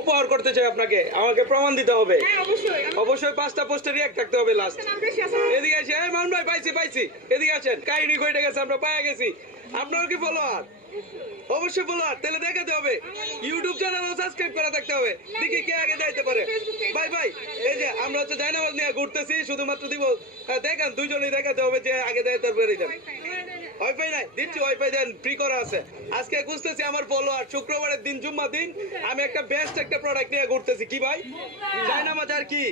উপহার করতে চাই আপনাকে, আমাকে প্রমাণ দিতে হবে। অবশ্যই 5টা পোস্টে রিঅ্যাক্ট থাকতে হবে লাস্ট। এদিকে আসেন, এই মামুন ভাই, পাইছি। এদিকে আসেন, কাহিনী কইটে গেছে, আমরা পায়ে গেছি। আপনার কি ফলোয়ার? অবশ্যই ফলোয়ার, তাহলে দেখাতে হবে। ইউটিউব চ্যানেলও সাবস্ক্রাইব করা থাকতে হবে। দেখি কে আগে যাইতে পারে। ভাই এই যে আমরা হচ্ছে জায়নামাজ নিয়ে ঘুরতেছি, শুধুমাত্র দিব। হ্যাঁ দেখেন, দুইজনই দেখাতে হবে যে আগে দেয় তারপরে যান। ওয়াইফাই নাই, দিচ্ছি ওয়াইফাই দেন, ফ্রি করা আছে। আজকে খুঁজতেছি আমার ফলোয়ার, শুক্রবারের দিন, জুম্মা দিন, আমি একটা বেস্ট একটা প্রোডাক্ট নিয়ে ঘুরতেছি। কি ভাই? জায়নামাজ আর কি?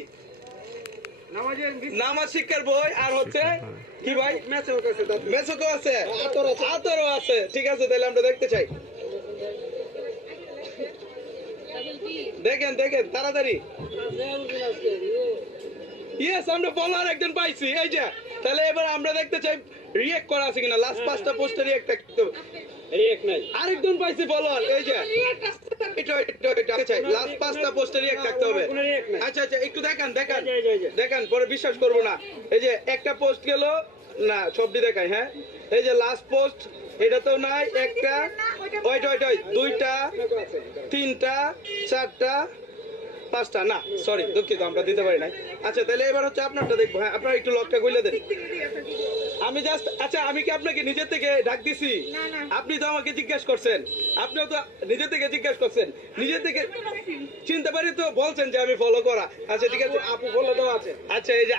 নামাজ শিক্ষার বই, আর হচ্ছে কি ভাই? মেসোকো আছে, আতরও আছে। ঠিক আছে, তাহলে আমরা দেখতে চাই। দেখেন তাড়াতাড়ি। ইয়েস, আমরা ফলোয়ার একজন পাইছি। এই যে, তাহলে এবার আমরা দেখতে চাই রিঅ্যাক্ট করা আছে কিনা। লাস্ট 5টা পোস্টে রিঅ্যাক্ট থাকতে হবে। আরেকজন পাইছি ফলোয়ার। এই যে লাস্ট 5টা পোস্টে রিঅ্যাক্ট থাকতে হবে। আচ্ছা, একটু দেখান, পরে বিশ্বাস করবো না। এই যে একটা পোস্ট গেল না, সবটি দেখাই। হ্যাঁ, এই যে লাস্ট পোস্ট, এটা তো নাই। একটা, ওইট, 2টা, 3টা, 4টা, 5টা, না সরি, দুঃখিত, আমরা দিতে পারি নাই। আচ্ছা, তাহলে এবার হচ্ছে আপনারটা দেখবো। হ্যাঁ, আপনার একটু লকটা খুলে দেন। আমি জাস্ট, আচ্ছা, আমি কি আপনাকে নিজের থেকে ডাক দিছি? আপনি তো আমাকে জিজ্ঞাসা করছেন, আপনিও তো নিজের থেকে জিজ্ঞাসা করছেন, নিজের থেকে চিনতে পারি তো বলছেন যে আমি ফলো করা। আচ্ছা ঠিক আছে, আপু ফলো দেওয়া আছে। আচ্ছা, এই যে